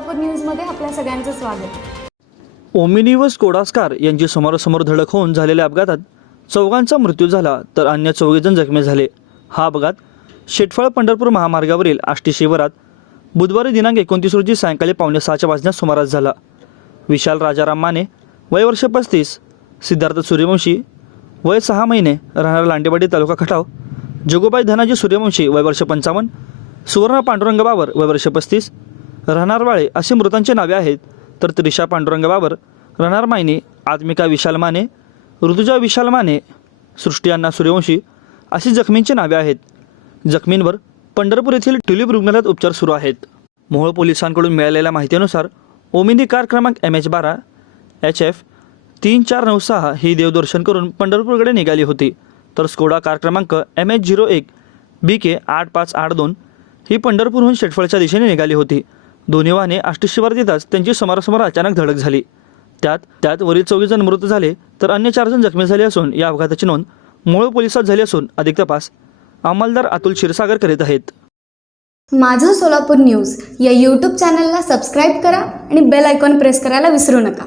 सोलापूर न्यूजमध्ये आपल्या सगळ्यांचं स्वागत। ओमिनी व स्कोडा कार यांची समोरासमोर धडक होऊन झालेल्या अपघातात चौघांचा मृत्यू झाला तर अन्य 24 जण जखमी झाले। हा अपघात शेटफळ पंढरपूर महामार्गावरील आष्टी शिवारात बुधवारी दिनांक 29 रोजी सायंकाळी 5:45 वाजण्यास सुमारास झाला। विशाल राजाराम माने वय वर्ष 35, सिद्धार्थ सूर्यवंशी वय 6 महिने राहणार लांडेवाडी तालुका खटाव, जगोबाई धनाजी सूर्यवंशी वय वर्ष 55, सुवर्ण पांडुरंग बाबर वय वर्ष 35 राहणार वाळे अशी मृतांची नावे आहेत। तर त्रिशा पांडुरंग बाबर राहणार मायनी, आत्मिका विशाल माने, ऋतुजा विशाल माने, सृष्टी अण्णा सूर्यवंशी अशी जखमींची नावे आहेत। जखमींवर पंढरपूर येथील ट्युलिप रुग्णालयात उपचार सुरू आहेत। मोहोळ पोलिसांकडून मिळालेल्या माहितीनुसार ओमिनी कार क्रमांक MH12 HF 3496 ही देवदर्शन करून पंढरपूरकडे निघाली होती, तर स्कोडा कार क्रमांक MH01 BK 8582 ही पंढरपूरहून शेटफळच्या दिशेने निघाली होती। दोन्ही वाहने आष्टी शिवारात येताच त्यांची समोरासमोर अचानक धडक झाली। त्यात वरील 24 जण मृत झाले तर अन्य 4 जण जखमी झाले असून या अपघाताची नोंद मोहोळ पोलिसात झाली असून अधिक तपास अंमलदार अतुल क्षीरसागर करीत आहेत। माझं सोलापूर न्यूज या यूट्यूब चॅनलला सबस्क्राईब करा आणि बेल आयकॉन प्रेस करायला विसरू नका।